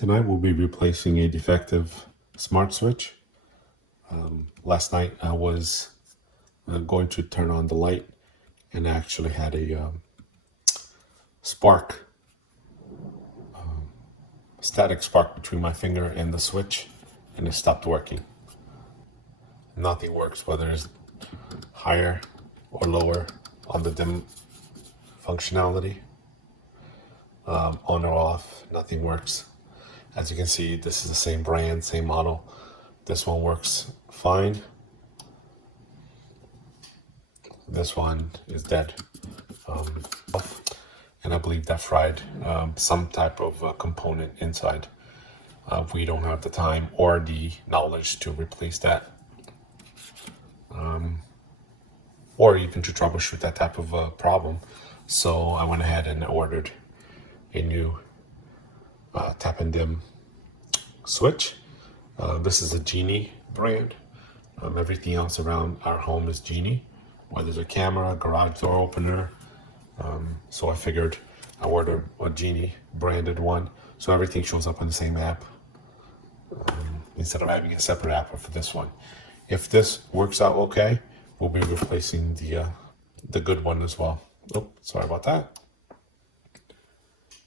Tonight we'll be replacing a defective smart switch. Last night I was going to turn on the light and I actually had a spark, static spark between my finger and the switch, and it stopped working. Nothing works whether it's higher or lower on the dim functionality. On or off, nothing works. As you can see, this is the same brand, same model. This one works fine. This one is dead. And I believe that fried some type of component inside. We don't have the time or the knowledge to replace that. Or even to troubleshoot that type of problem. So I went ahead and ordered a new tap and dim switch. This is a Geenie brand. Everything else around our home is Geenie, whether there's a camera, garage door opener. So I figured I ordered a Geenie branded one, so everything shows up on the same app instead of having a separate app for this one. If this works out okay, we'll be replacing the good one as well. Oh, sorry about that.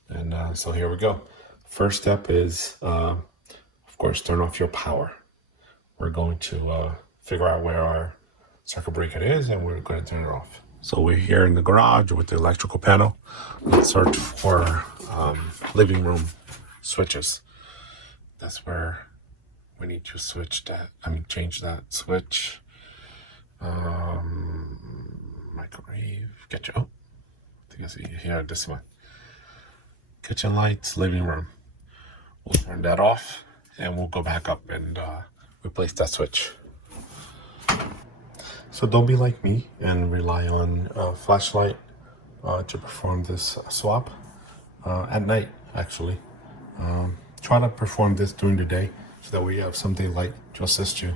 And so here we go. First step is, of course, turn off your power. We're going to figure out where our circuit breaker is, and we're going to turn it off. So we're here in the garage with the electrical panel. Let's search for living room switches. That's where we need to switch that. Change that switch. Microwave, kitchen. Oh, I think I see here this one. Kitchen lights, living room. We'll turn that off and we'll go back up and replace that switch. So don't be like me and rely on a flashlight to perform this swap. At night, actually. Try to perform this during the day so that we have some daylight to assist you.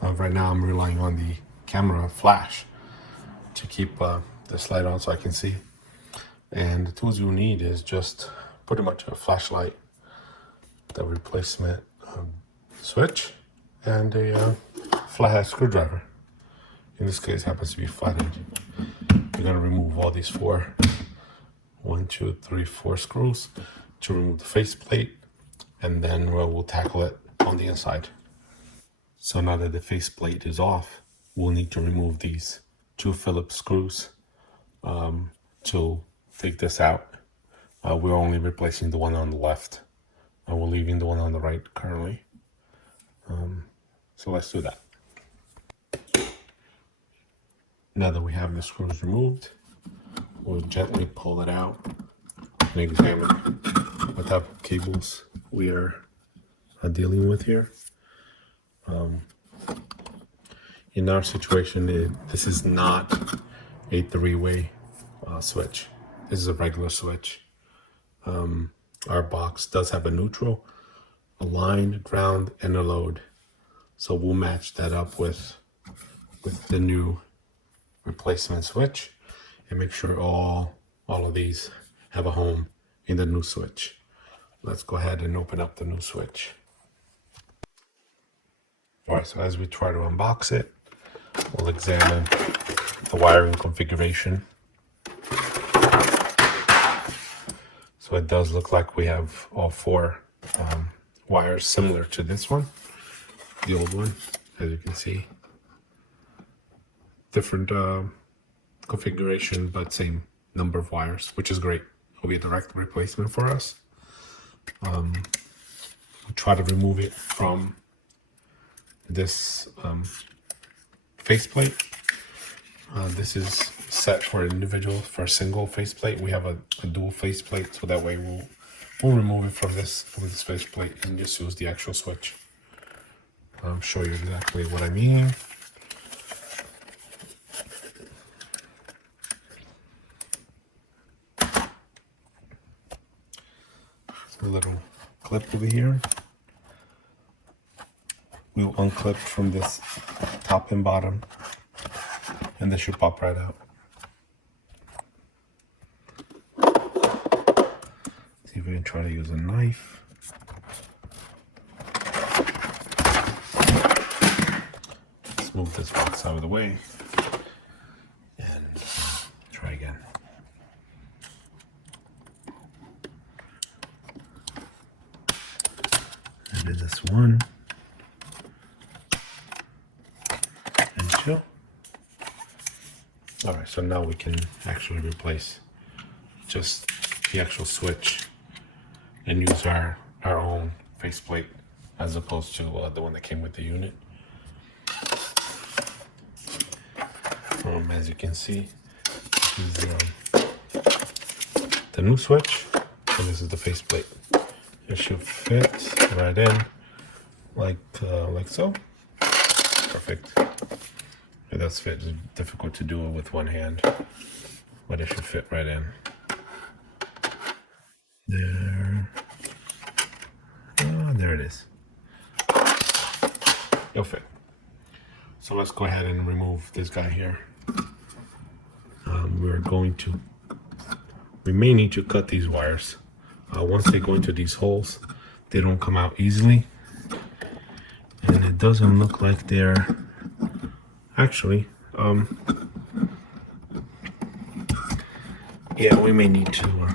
Right now I'm relying on the camera flash to keep this light on so I can see. And the tools you need is just pretty much a flashlight, the replacement switch, and a flathead screwdriver. In this case, happens to be flathead. You're gonna remove all these four, 1, 2, 3, 4 screws to remove the faceplate, and then we'll tackle it on the inside. So now that the faceplate is off, we'll need to remove these 2 Phillips screws to take this out. We're only replacing the one on the left. We're leaving the one on the right currently. So let's do that. Now that we have the screws removed, we'll gently pull it out and examine what type of cables we are dealing with here. In our situation, this is not a 3-way switch. This is a regular switch. Our box does have a neutral, a line, ground, and a load. So we'll match that up with the new replacement switch and make sure all of these have a home in the new switch. Let's go ahead and open up the new switch. All right, so as we try to unbox it, we'll examine the wiring configuration. So it does look like we have all 4 wires similar to this one, the old one, as you can see. Different configuration, but same number of wires, which is great. It'll be a direct replacement for us. We'll try to remove it from this faceplate. This is set for individual, for a single faceplate. We have a dual faceplate, so that way we'll remove it from this faceplate and just use the actual switch. I'll show you exactly what I mean. A little clip over here. We'll unclip from this top and bottom, and this should pop right out. See if we can try to use a knife. move this box out of the way and try again. Maybe this one and two. All right, so now we can actually replace just the actual switch and use our own faceplate as opposed to the one that came with the unit. As you can see, this is the new switch, and this is the faceplate. It should fit right in, like so. Perfect. It does fit. It's difficult to do it with one hand, but it should fit right in. There. There it is. It'll fit. So let's go ahead and remove this guy here. We may need to cut these wires. Once they go into these holes, they don't come out easily. And it doesn't look like they're actually, yeah, we may need to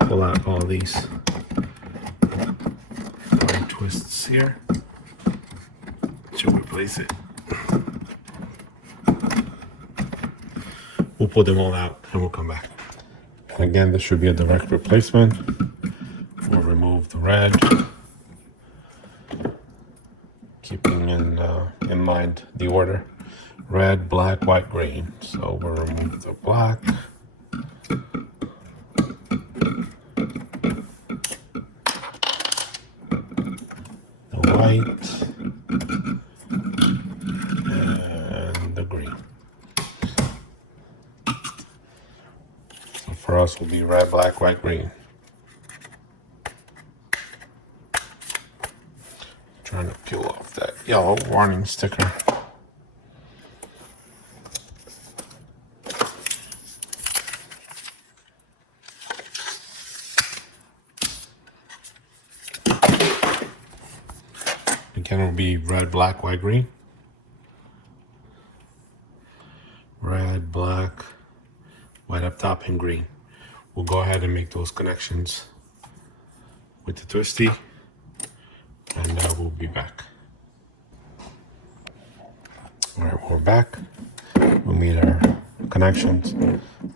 pull out all these twists here to replace it. We'll pull them all out and we'll come back. Again, this should be a direct replacement. We'll remove the red, keeping in mind the order: red, black, white, green. So we'll remove the black. The white. And the green. So for us will be red, black, white, green. Trying to peel off that yellow warning sticker. Again, it will be red, black, white, green. Red, black, white up top, and green. We'll go ahead and make those connections with the twisty, and we'll be back. All right, we're back. We made our connections: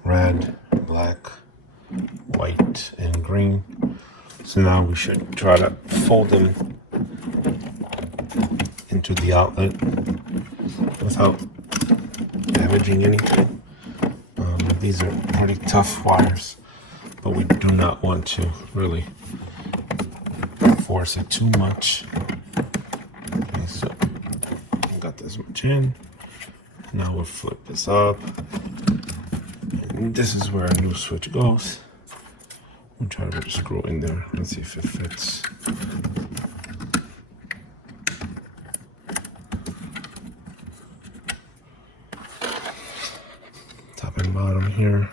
red, black, white, and green. So now we should try to fold them into the outlet without damaging anything. These are pretty tough wires, but we do not want to really force it too much. Okay, so got this much in. Now we'll flip this up, and this is where our new switch goes. We'll try to screw in there. Let's see if it fits. Top and bottom here.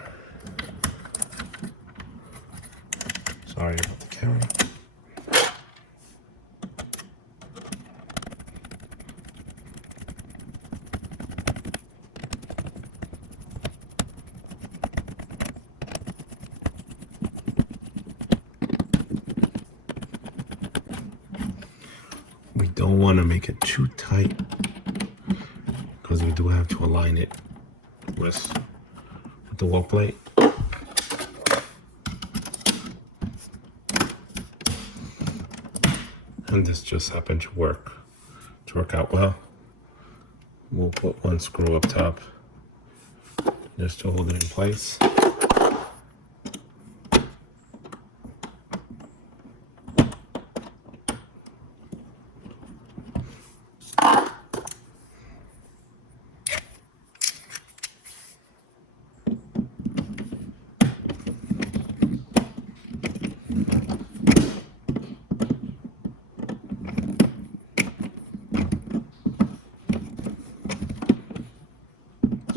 Sorry about the camera. We don't want to make it too tight because we do have to align it with the wall plate. And this just happened to work out well. We'll put one screw up top just to hold it in place.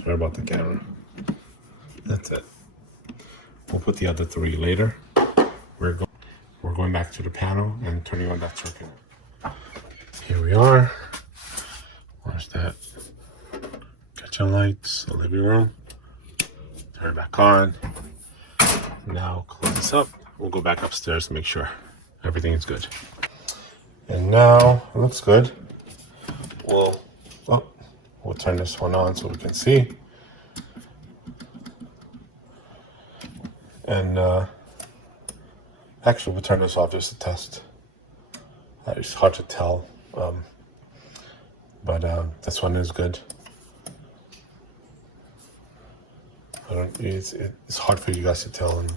Sorry about the camera. That's it. We'll put the other three later. We're going back to the panel and turning on that circuit. Here we are. Where's that? kitchen lights, the living room. Turn it back on. Now close this up. We'll go back upstairs to make sure everything is good. And now it looks good. We'll turn this one on so we can see. And actually we'll turn this off just to test. It's hard to tell, but this one is good. It's hard for you guys to tell, and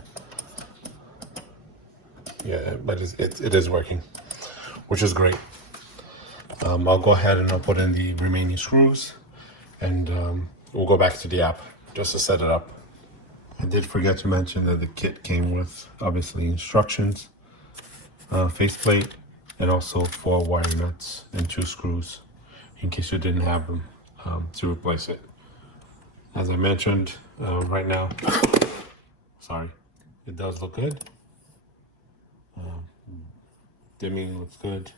yeah, but it is working, which is great. I'll go ahead and I'll put in the remaining screws, and we'll go back to the app just to set it up. I did forget to mention that the kit came with obviously instructions, faceplate, and also 4 wire nuts and 2 screws in case you didn't have them to replace it. As I mentioned, right now, sorry, it does look good. Dimming looks good.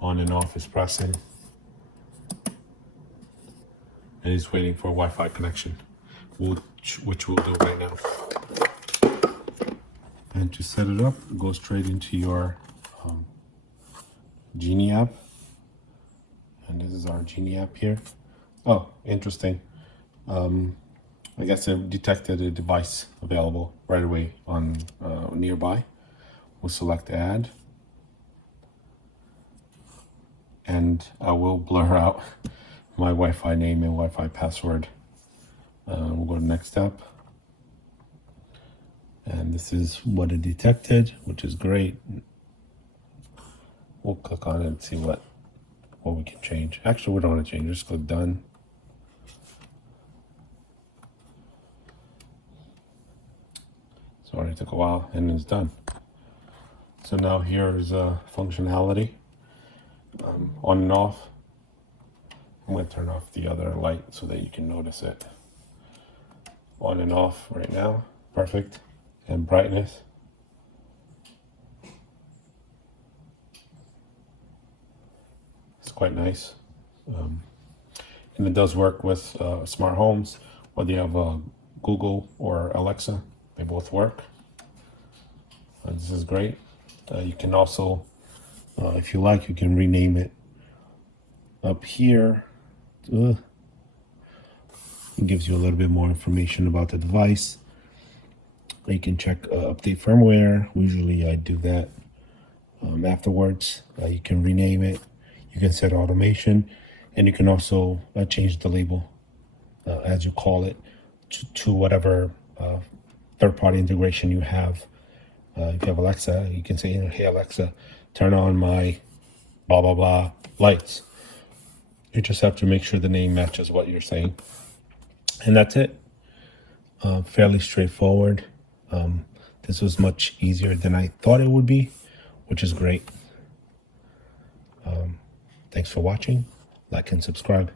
On and off is pressing. And he's waiting for a Wi-Fi connection, which we'll do right now. And to set it up, go straight into your Geenie app. And this is our Geenie app here. Oh, interesting. I guess it detected a device available right away on nearby. We'll select add. And I will blur out my Wi-Fi name and Wi-Fi password. We'll go to next step. And this is what it detected, which is great. We'll click on it and see what we can change. Actually, we don't want to change, just click done. Sorry, it took a while, and it's done. So now here's functionality, on and off. I'm going to turn off the other light so that you can notice it. On and off right now, perfect. And brightness. It's quite nice. And it does work with smart homes, whether you have Google or Alexa, they both work. This is great. You can also, if you like, you can rename it up here. It gives you a little bit more information about the device. You can check update firmware. Usually I do that afterwards. You can rename it. You can set automation, and you can also change the label as you call it to whatever third-party integration you have. If you have Alexa, you can say, hey Alexa, turn on my blah blah blah lights. You just have to make sure the name matches what you're saying, and that's it. Fairly straightforward. This was much easier than I thought it would be, which is great. Thanks for watching. Like and subscribe.